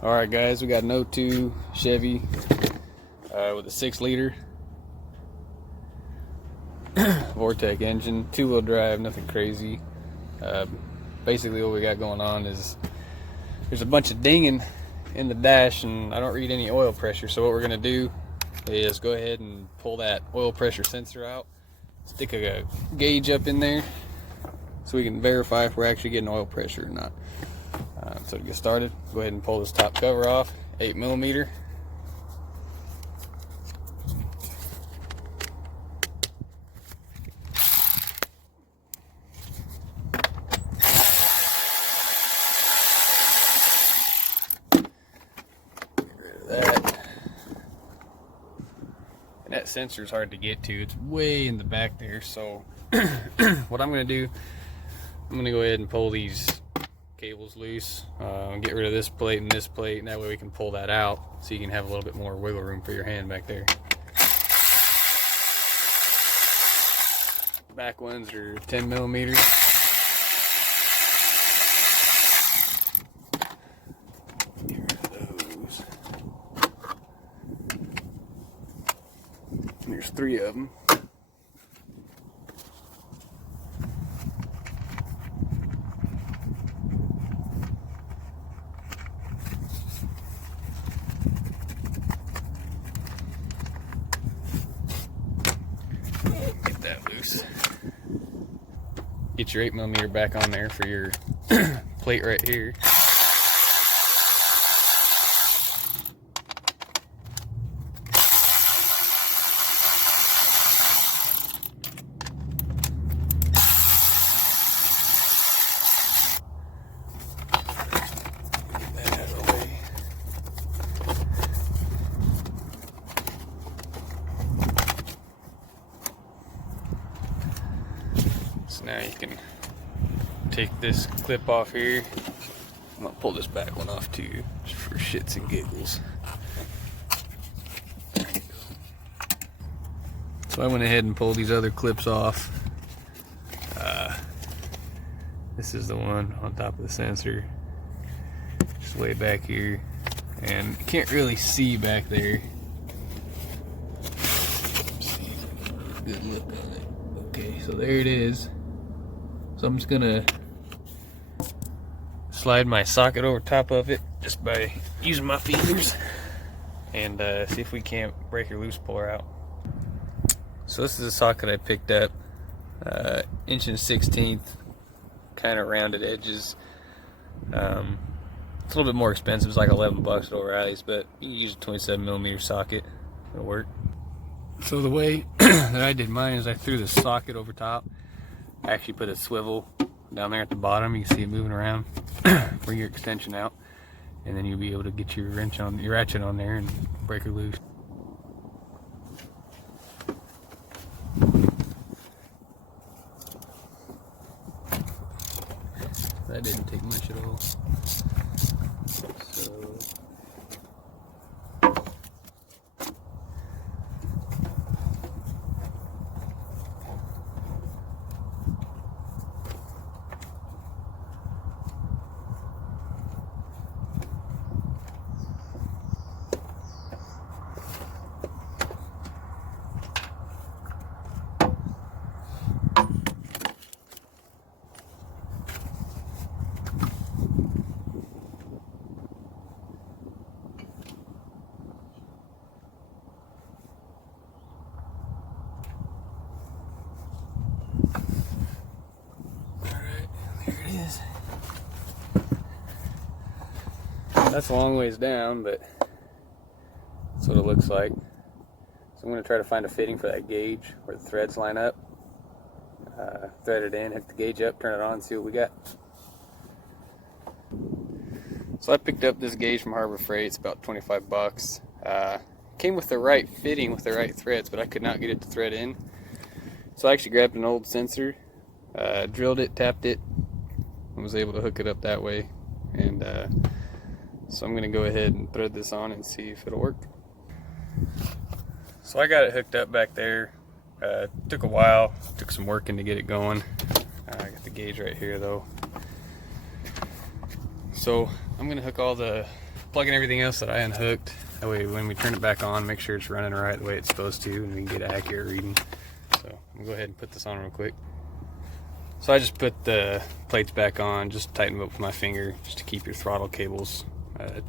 Alright guys, we got an 02 Chevy with a 6-liter Vortec engine, 2-wheel drive, nothing crazy. Basically what we got going on is there's a bunch of dinging in the dash and I don't read any oil pressure, so what we're going to do is go ahead and pull that oil pressure sensor out, stick a gauge up in there so we can verify if we're actually getting oil pressure or not. So to get started, go ahead and pull this top cover off, 8mm. And that sensor is hard to get to. It's way in the back there. So what I'm going to do, I'm going to go ahead and pull these cables loose, get rid of this plate and this plate, and that way we can pull that out so you can have a little bit more wiggle room for your hand back there. Back ones are 10mm. Get rid of those. There's 3 of them. Get that loose. Get your 8mm back on there for your plate right here. So now you can take this clip off here. I'm gonna pull this back one off too, just for shits and giggles. There you go. So I went ahead and pulled these other clips off. This is the one on top of the sensor, just way back here, and you can't really see back there. Good look on it. Okay, so there it is. So I'm just gonna slide my socket over top of it just by using my fingers and see if we can't break or loose pull her out. So this is a socket I picked up, 1/16", kind of rounded edges. It's a little bit more expensive. It's like 11 bucks at O'Reilly's, but you can use a 27mm socket. It'll work. So the way that I did mine is I threw the socket over top. I actually put a swivel down there at the bottom. You can see it moving around. Bring your extension out, and then you'll be able to get your wrench on, your ratchet on there, and break her loose. That didn't take much at all. So that's a long ways down, but that's what it looks like. So I'm going to try to find a fitting for that gauge where the threads line up. Thread it in, hook the gauge up, turn it on, see what we got. So I picked up this gauge from Harbor Freight. It's about 25 bucks. Came with the right fitting with the right threads, but I could not get it to thread in. So I actually grabbed an old sensor, drilled it, tapped it, and was able to hook it up that way. And so I'm going to go ahead and thread this on and see if it'll work. So I got it hooked up back there. Took a while, took some working to get it going. I got the gauge right here though. So I'm going to hook all the plugging everything else that I unhooked. That way when we turn it back on, make sure it's running right the way it's supposed to and we can get an accurate reading. So I'm gonna go ahead and put this on real quick. So I just put the plates back on, just tighten them up with my finger just to keep your throttle cables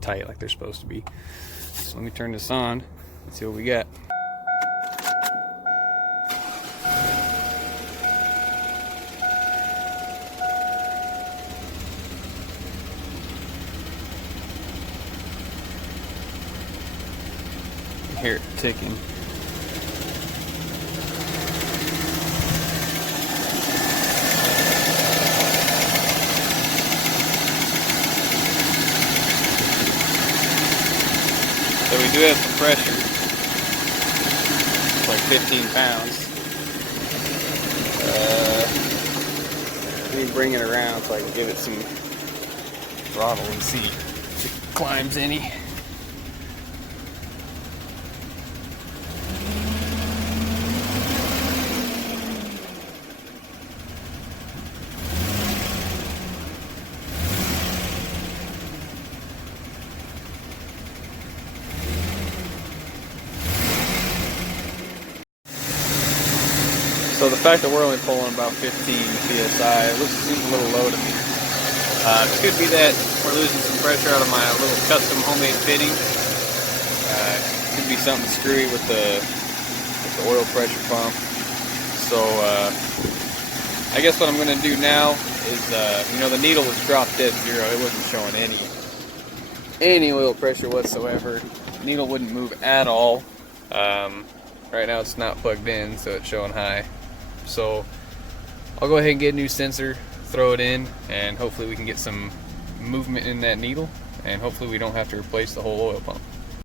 tight like they're supposed to be. So let me turn this on and see what we got. Hear it ticking. So we do have some pressure. It's like 15 pounds. Let me bring it around so I can give it some throttle and see if it climbs any. So the fact that we're only pulling about 15 psi, it seems a little low to me. It could be that we're losing some pressure out of my little custom homemade fitting. Could be something screwy with the oil pressure pump. So I guess what I'm going to do now is, the needle was dropped dead zero. It wasn't showing any oil pressure whatsoever. The needle wouldn't move at all. Right now it's not plugged in, so it's showing high. So I'll go ahead and get a new sensor, throw it in, and hopefully we can get some movement in that needle, and hopefully we don't have to replace the whole oil pump.